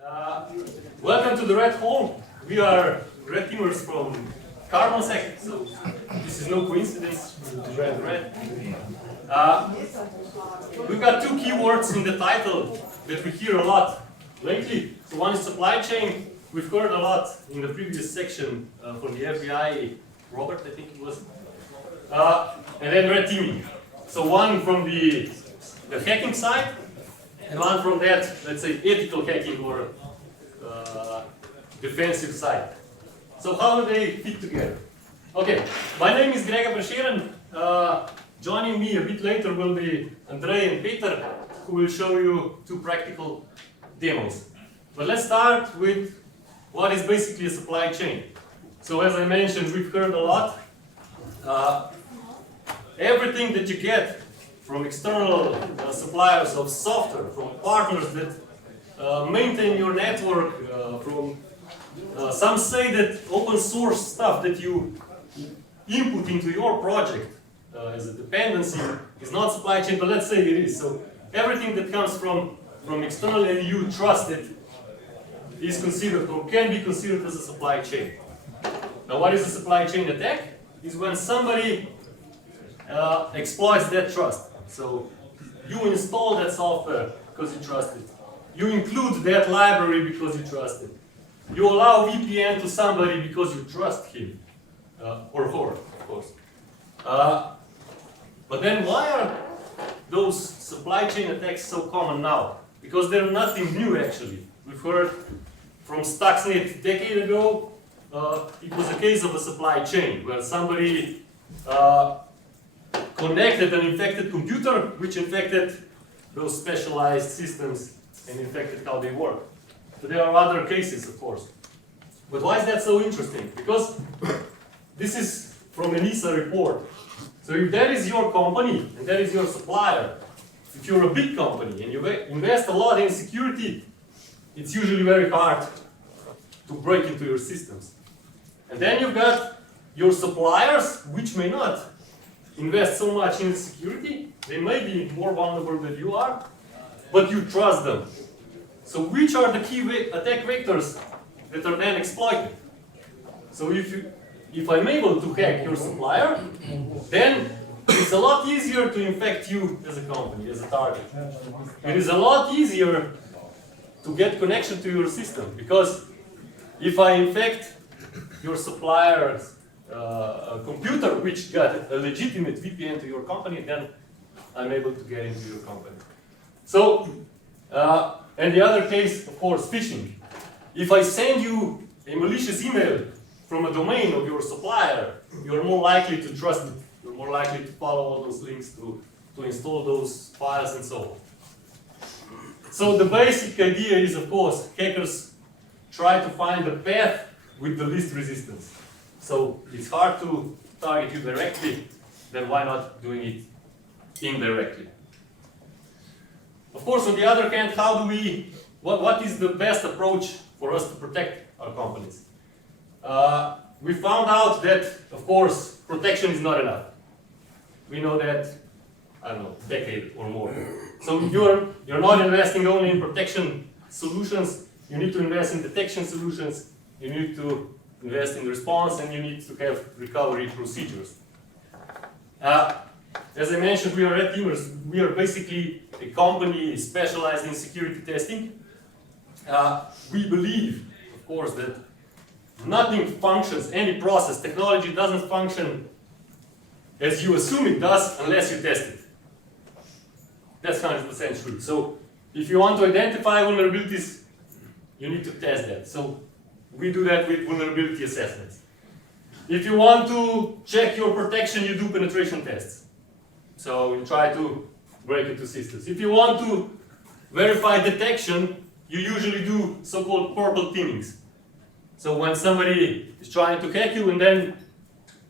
Welcome to the Red Hall. We are red teamers from Carbonsec, so this is no coincidence. Red. We've got two keywords in the title that we hear a lot lately. So one is supply chain. We've heard a lot in the previous section from the FBI, Robert, I think it was. And then red teaming. So one from the hacking side, and one from that, let's say, ethical hacking or defensive side. So how do they fit together? Okay, my name is Grega Prešeren. Joining me a bit later will be Andrej and Peter, who will show you two practical demos. But let's start with what is basically a supply chain. So as I mentioned, we've heard a lot. Everything that you get from external suppliers of software, from partners that maintain your network, from some say that open source stuff that you input into your project as a dependency is not supply chain, but let's say it is. So everything that comes from external and you trust it is considered or can be considered as a supply chain. Now what is a supply chain attack? Is when somebody exploits that trust. So you install that software because you trust it. You include that library because you trust it. You allow VPN to somebody because you trust him or her, of course. But then why are those supply chain attacks so common now? Because they're nothing new actually. We've heard from Stuxnet a decade ago, it was a case of a supply chain where somebody connected an infected computer, which infected those specialized systems and infected how they work. But there are other cases, of course. But why is that so interesting? Because this is from an ESA report. So if that is your company and that is your supplier, if you're a big company and you invest a lot in security, it's usually very hard to break into your systems. And then you've got your suppliers, which may not invest so much in security. They may be more vulnerable than you are, but you trust them. So which are the key attack vectors that are then exploited? So if I'm able to hack your supplier, then it's a lot easier to infect you as a company, as a target. It is a lot easier to get connection to your system, because if I infect your supplier's computer, which got a legitimate VPN to your company, then I'm able to get into your company. So, and the other case, of course, phishing. If I send you a malicious email from a domain of your supplier, you're more likely to trust it. You're more likely to follow all those links, to install those files and so on. So the basic idea is, of course, hackers try to find the path with the least resistance. So it's hard to target you directly, then why not doing it indirectly? Of course, on the other hand, what is the best approach for us to protect our companies? We found out that, of course, protection is not enough. We know that, I don't know, a decade or more. So you're not investing only in protection solutions, you need to invest in detection solutions, you need to invest in response, and you need to have recovery procedures. As I mentioned, we are red teamers. We are basically a company specialized in security testing. We believe, of course, that nothing functions, any process, technology doesn't function as you assume it does unless you test it. That's 100% true. So if you want to identify vulnerabilities, you need to test that. So we do that with vulnerability assessments. If you want to check your protection, you do penetration tests. So you try to break into systems. If you want to verify detection, you usually do so-called purple teamings. So when somebody is trying to hack you and then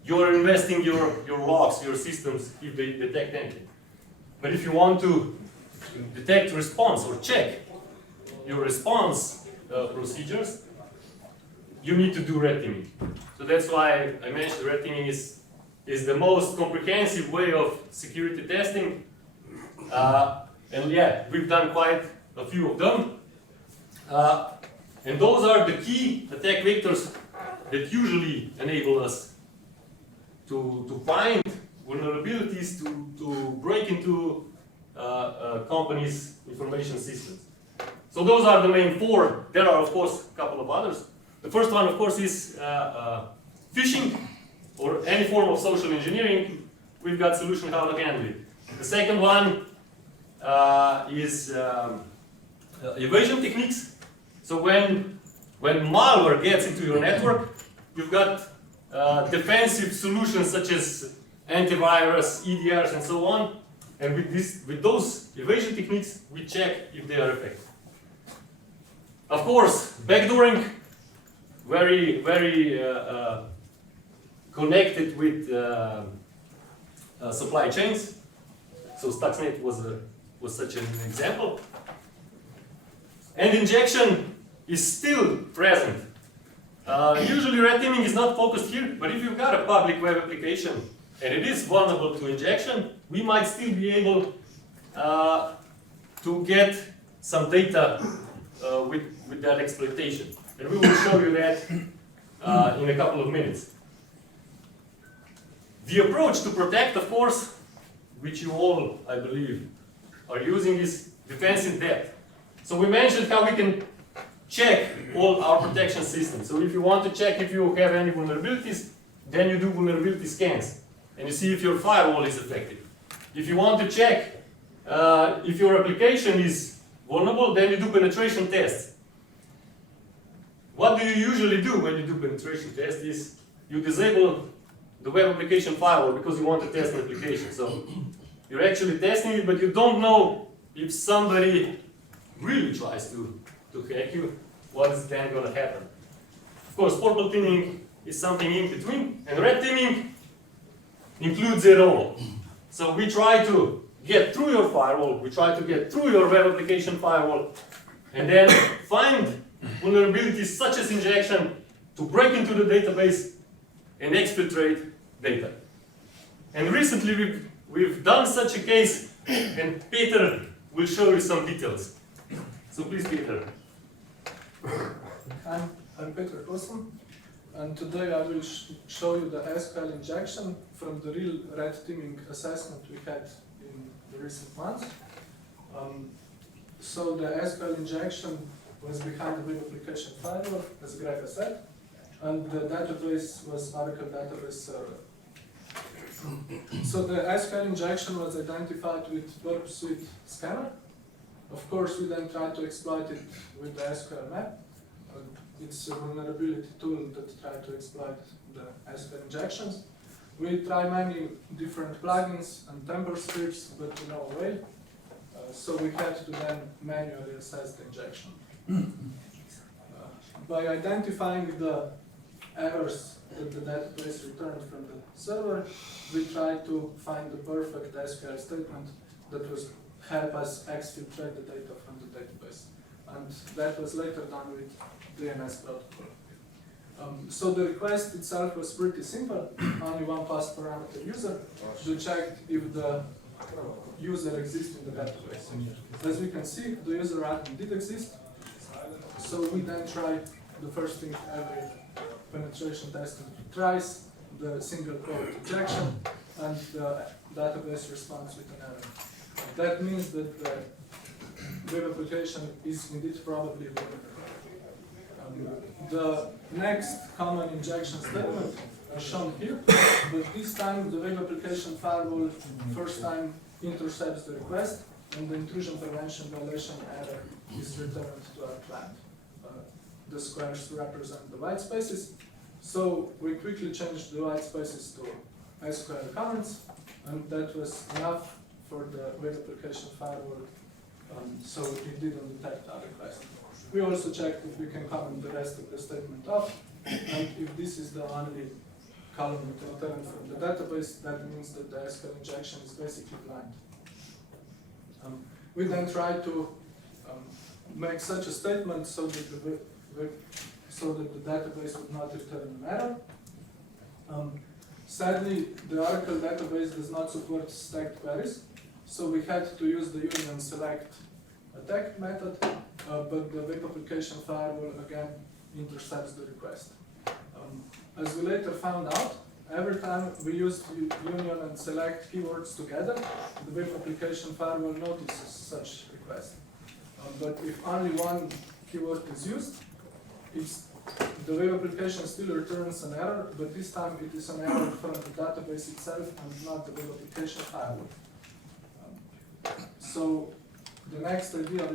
you're investing your logs, your systems, if they detect anything. But if you want to detect response or check your response procedures, you need to do red teaming. So that's why I mentioned red teaming is the most comprehensive way of security testing. And yeah, we've done quite a few of them. And those are the key attack vectors that usually enable us to find vulnerabilities, to break into companies' information systems. So those are the main four. There are, of course, a couple of others. The first one, of course, is phishing or any form of social engineering. We've got solution how to handle it. The second one is evasion techniques. So when malware gets into your network, you've got defensive solutions such as antivirus, EDRs, and so on. And with those evasion techniques, we check if they are effective. Of course, backdooring, very connected with supply chains. So Stuxnet was such an example. And injection is still present. Usually red teaming is not focused here, but if you've got a public web application and it is vulnerable to injection, we might still be able to get some data with that exploitation. And we will show you that in a couple of minutes. The approach to protect, of course, which you all, I believe, are using, is defense in depth. So we mentioned how we can check all our protection systems. So if you want to check if you have any vulnerabilities, then you do vulnerability scans. And you see if your firewall is effective. If you want to check if your application is vulnerable, then you do penetration tests. What do you usually do when you do penetration tests is you disable the web application firewall because you want to test the application. So you're actually testing it, but you don't know if somebody really tries to hack you, what is then going to happen. Of course, purple teaming is something in between, and red teaming includes it all. So we try to get through your firewall, we try to get through your web application firewall, and then find vulnerabilities such as injection to break into the database and exfiltrate data. And recently we've done such a case, and Peter will show you some details. So please, Peter. I'm Peter Kosom, and today I will show you the SQL injection from the real red teaming assessment we had in the recent months. So the SQL injection was behind the web application firewall, as Greg said, and the database was Oracle Database Server. So the SQL injection was identified with Burp Suite scanner. Of course, we then tried to exploit it with the SQL map. It's a vulnerability tool that tried to exploit the SQL injections. We tried many different plugins and temper scripts, but to no avail. So we had to then manually assess the injection. By identifying the errors that the database returned from the server, we tried to find the perfect SQL statement that would help us exfiltrate the data from the database. And that was later done with DNS protocol. So the request itself was pretty simple, only one pass parameter user to check if the user exists in the database. As we can see, the user admin did exist, so we then tried the first thing every penetration testing tries, the single quote injection, and the database responds with an error. That means that the web application is indeed probably vulnerable. The next common injection statement is shown here, but this time the web application firewall first time intercepts the request, and the intrusion prevention violation error is returned to our client. The squares represent the white spaces, so we quickly changed the white spaces to SQL comments, and that was enough for the web application firewall, so it didn't detect our request. We also checked if we can comment the rest of the statement off, and if this is the only column returned from the database, that means that the SQL injection is basically blind. We then tried to make such a statement so that the database would not return an error. Sadly, the Oracle database does not support stacked queries, so we had to use the union select attack method but the web application firewall again intercepts the request. As we later found out, every time we use union and select keywords together, the web application firewall notices such request. But if only one keyword is used, the web application still returns an error, but this time it is an error from the database itself and not the web application firewall. So the next idea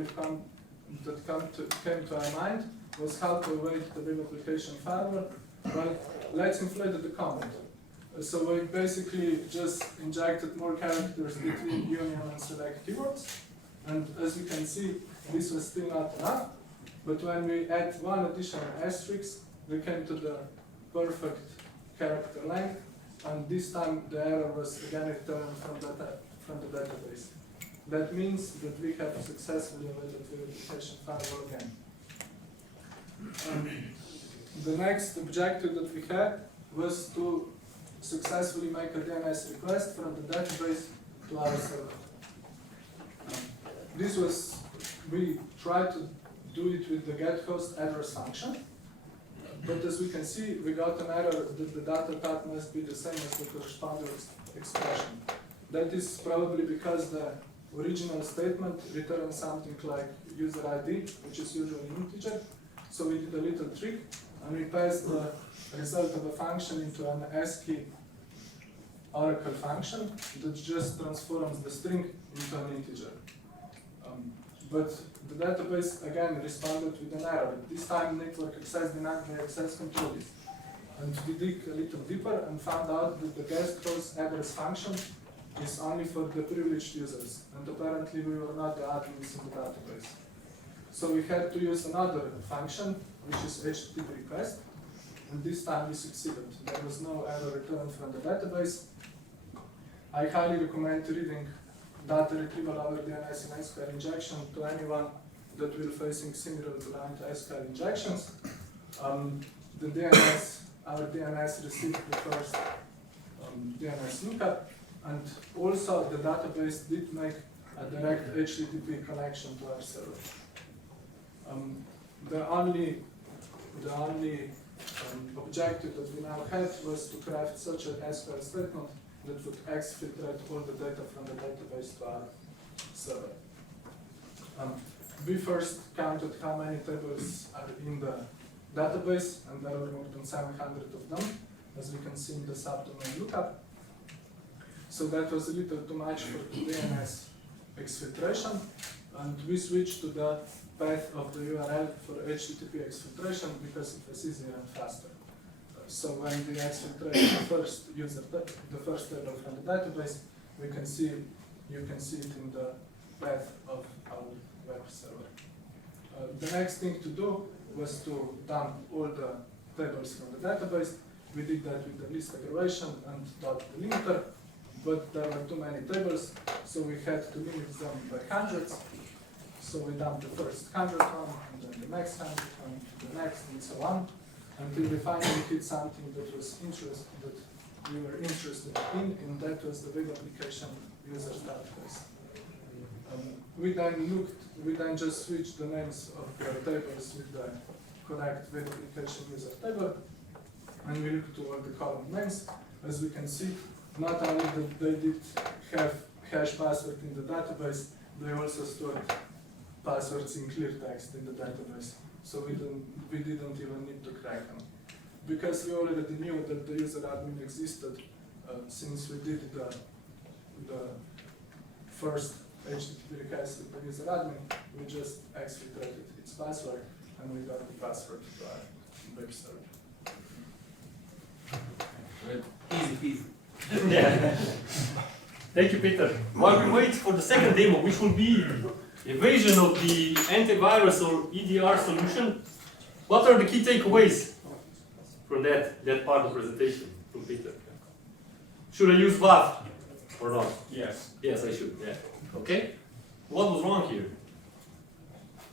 came to our mind was how to avoid the web application firewall. Well, let's inflate the comment. So we basically just injected more characters between union and select keywords. And as you can see, this was still not enough. But when we add one additional asterisk, we came to the perfect character length. And this time the error was again returned from the database. That means that we have successfully avoided the application firewall again. The next objective that we had was to successfully make a DNS request from the database to our server. We tried to do it with the getHost address function, but as we can see, we got an error that the data type must be the same as the corresponding expression. That is probably because the original statement returned something like user ID, which is usually integer. So we did a little trick, and we passed the result of a function into an ASCII oracle function that just transforms the string into an integer. But the database again responded with an error. This time network access denied by access controllers. And we dig a little deeper and found out that the guest host address function is only for the privileged users. And apparently we were not the admins in the database. So we had to use another function, which is HTTP request. And this time we succeeded. There was no error returned from the database. I highly recommend reading data retrieval over DNS and SQL injection to anyone that will facing similar blind SQL injections. Our DNS received the first DNS lookup, and also the database did make a direct HTTP connection to our server. The only objective that we now had was to craft such an SQL statement that would exfiltrate all the data from the database to our server. We first counted how many tables are in the database, and there were more than 700 of them, as we can see in the subdomain lookup. So that was a little too much for the DNS exfiltration, and we switched to the path of the URL for HTTP exfiltration because it was easier and faster. So when we exfiltrate the first table from the database, you can see it in the path of our web server. The next thing to do was to dump all the tables from the database. We did that with the list aggregation and dot delimiter, but there were too many tables, so we had to limit them by hundreds. So we dumped the first 100 one, and then the next 100 one, the next, and so on, until we finally hit something that we were interested in, and that was the web application users database. We then just switched the names of the tables with the correct web application user table, and we looked to all the column names. As we can see, not only that they did have hash password in the database, they also stored passwords in clear text in the database. So we didn't even need to crack them. Because we already knew that the user admin existed, since we did the first HTTP request with the user admin, we just exfiltrated its password, and we got the password to our web server. Good. Easy peasy. Yeah. Thank you, Peter. While we wait for the second demo, which will be a version of the antivirus or EDR solution, what are the key takeaways from that part of the presentation from Peter? Should I use WAF or not? Yes. Yes, I should. Yeah. Okay. What was wrong here?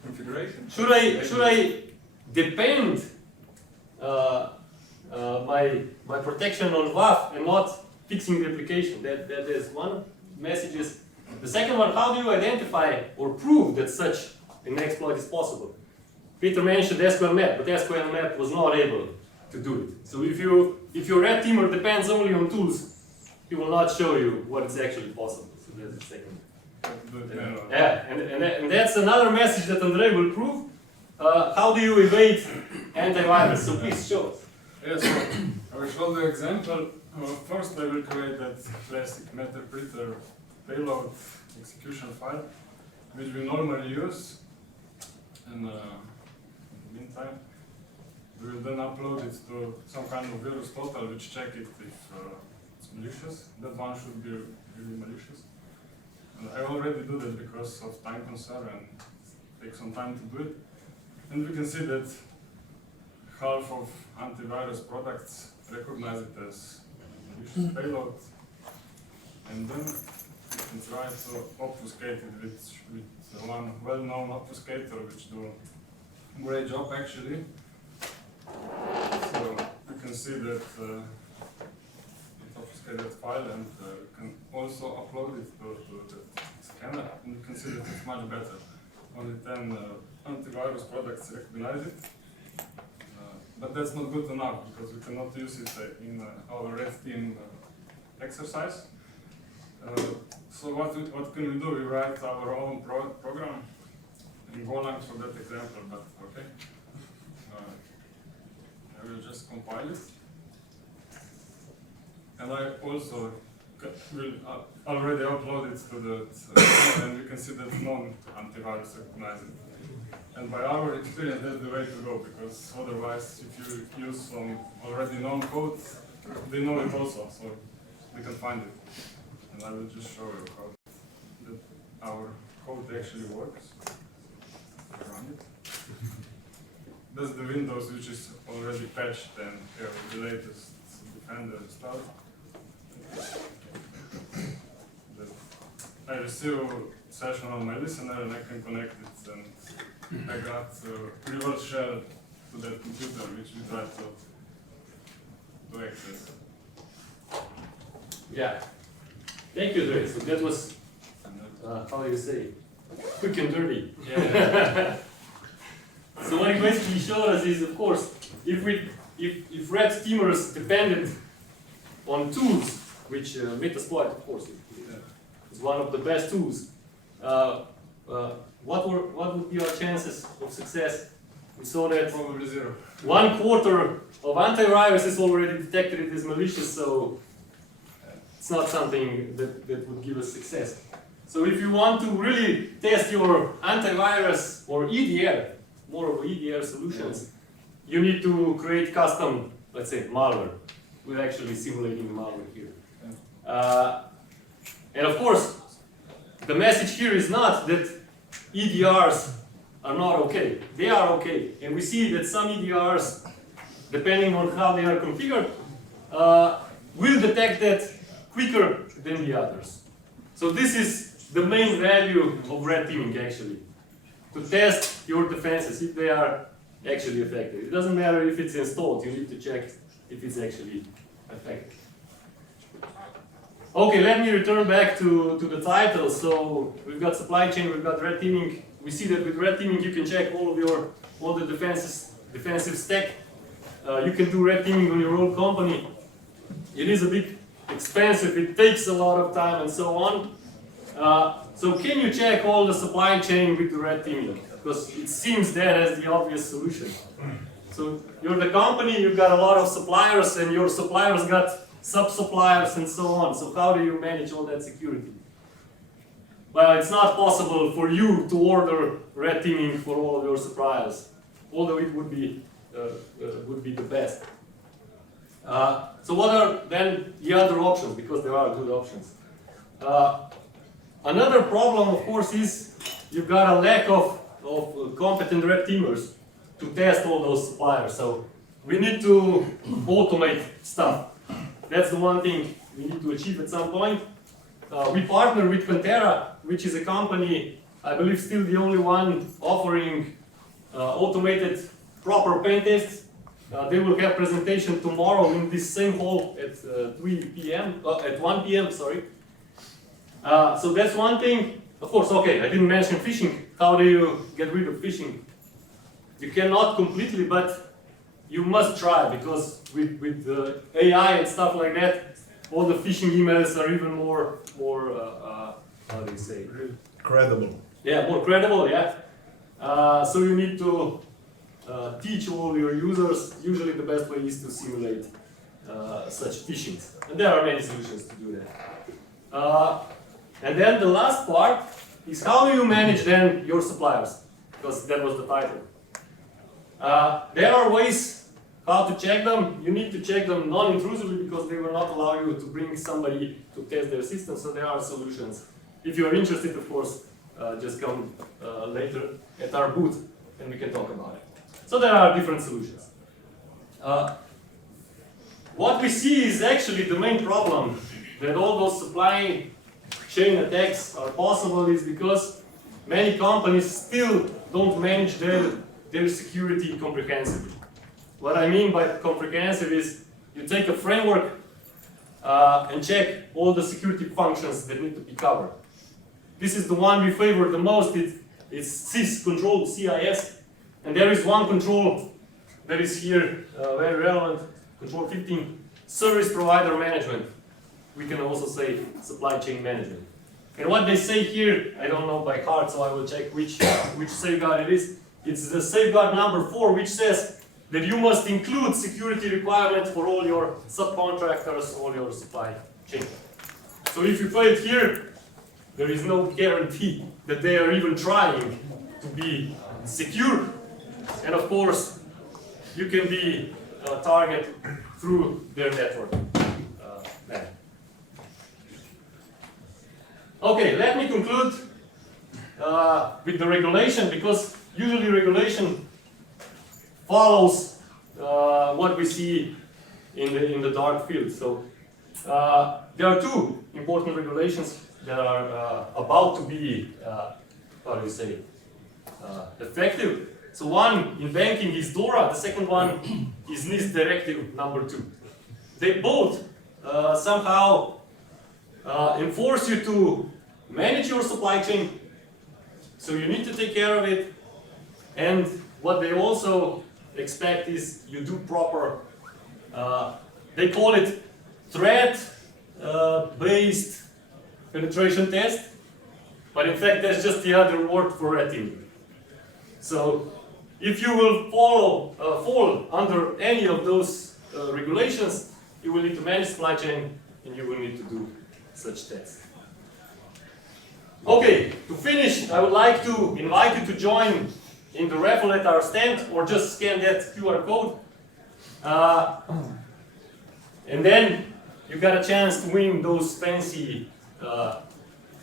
Configuration. Should I depend my protection on WAF and not fixing the application? That is one message. The second one, how do you identify or prove that such an exploit is possible. Peter mentioned SQL-map, but SQL-map was not able to do it. So if your red teamer depends only on tools, he will not show you what is actually possible. So that's the second. Yeah, and that's another message that Andrei will prove. How do you evade antivirus? So please show us. Yes, so I will show the example. First, I will create that classic meterpreter payload execution file, which we normally use. And in the meantime, we will then upload it to some kind of virus total, which check it if it's malicious. That one should be really malicious. And I already do that because of time concern and it takes some time to do it. And we can see that half of antivirus products recognize it as malicious payload. And then you can try to obfuscate it with one well-known obfuscator, which do a great job actually. So you can see that it obfuscated file, and you can also upload it to the scanner, and you can see that it's much better. Only 10 antivirus products recognize it. But that's not good enough, because we cannot use it in our red team exercise. So what can we do? We write our own program in Golang for that example, but okay. I will just compile it. And I also will already upload it to the and you can see that non-antivirus recognize it. And by our experience, that's the way to go, because otherwise, if you use some already known code, they know it also, so they can find it. And I will just show you how our code actually works. Run it. That's the Windows which is already patched and here with the latest Defender stuff. I receive a session on my listener and I can connect it, and I got reverse shell to that computer which we tried to access. Yeah. Thank you, Dre. So that was, how do you say, quick and dirty. Yeah. So what it basically showed us is, of course, if red teamers depended on tools, which Metasploit, of course, is one of the best tools, what would be our chances of success? We saw that Probably 0. 1/4 of antiviruses already detected it as malicious, so it's not something that would give us success. So if you want to really test your antivirus or EDR, more of EDR solutions, you need to create custom, let's say, malware. We're actually simulating malware here. And of course, the message here is not that EDRs are not okay. They are okay. And we see that some EDRs, depending on how they are configured, will detect that quicker than the others. So this is the main value of red teaming, actually. To test your defenses, if they are actually effective. It doesn't matter if it's installed, you need to check if it's actually effective. Okay, let me return back to the title. So we've got supply chain, we've got red teaming. We see that with red teaming you can check all the defensive stack. You can do red teaming on your own company. It is a bit expensive, it takes a lot of time and so on. So can you check all the supply chain with the red teaming? Because it seems that as the obvious solution. So you're the company, you've got a lot of suppliers, and your suppliers got sub-suppliers and so on. So how do you manage all that security? Well, it's not possible for you to order red teaming for all of your suppliers, although it would be the best. So what are then the other options? Because there are good options. Another problem, of course, is you've got a lack of competent red teamers to test all those suppliers. So we need to automate stuff. That's the one thing we need to achieve at some point. We partner with Pantera, which is a company, I believe still the only one offering automated proper pen tests. They will have presentation tomorrow in this same hall at 3 p.m. At 1 p.m. Sorry. So that's one thing. Of course, okay, I didn't mention phishing. How do you get rid of phishing? You cannot completely, but you must try, because with AI and stuff like that, all the phishing emails are even more how do you say? Credible. Yeah, more credible, yeah. So you need to teach all your users. Usually the best way is to simulate such phishings. And there are many solutions to do that. And then the last part is how do you manage then your suppliers? Because that was the title. There are ways how to check them. You need to check them non-intrusively because they will not allow you to bring somebody to test their system, so there are solutions. If you are interested, of course, just come later at our booth and we can talk about it. So there are different solutions. What we see is actually the main problem that all those supply chain attacks are possible is because many companies still don't manage their security comprehensively. What I mean by comprehensive is you take a framework and check all the security functions that need to be covered. This is the one we favor the most. It's CIS control, CIS. And there is one control that is here very relevant, control 15, service provider management. We can also say supply chain management. And what they say here, I don't know by heart, so I will check which safeguard it is. It's the safeguard number 4, which says that you must include security requirements for all your subcontractors, all your supply chain. So if you put it here, there is no guarantee that they are even trying to be secure. And of course, you can be targeted through their network. Okay, let me conclude with the regulation, because usually regulation follows what we see in the dark field. So there are two important regulations that are about to be, how do you say, effective. So one in banking is DORA, the second one is NIST Directive number 2. They both somehow enforce you to manage your supply chain, so you need to take care of it. And what they also expect is you do proper, they call it threat-based penetration test, but in fact that's just the other word for red teaming. So if you will fall under any of those regulations, you will need to manage supply chain and you will need to do such tests. Okay, to finish, I would like to invite you to join in the raffle at our stand, or just scan that QR code. And then you got a chance to win those fancy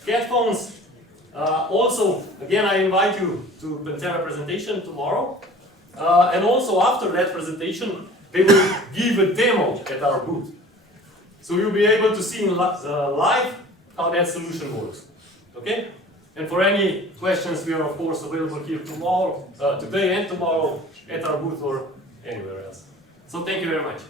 headphones. Also, again, I invite you to Pantera presentation tomorrow. And also after that presentation, they will give a demo at our booth. So you'll be able to see in live how that solution works. Okay? And for any questions, we are of course available here tomorrow, today and tomorrow at our booth or anywhere else. So thank you very much.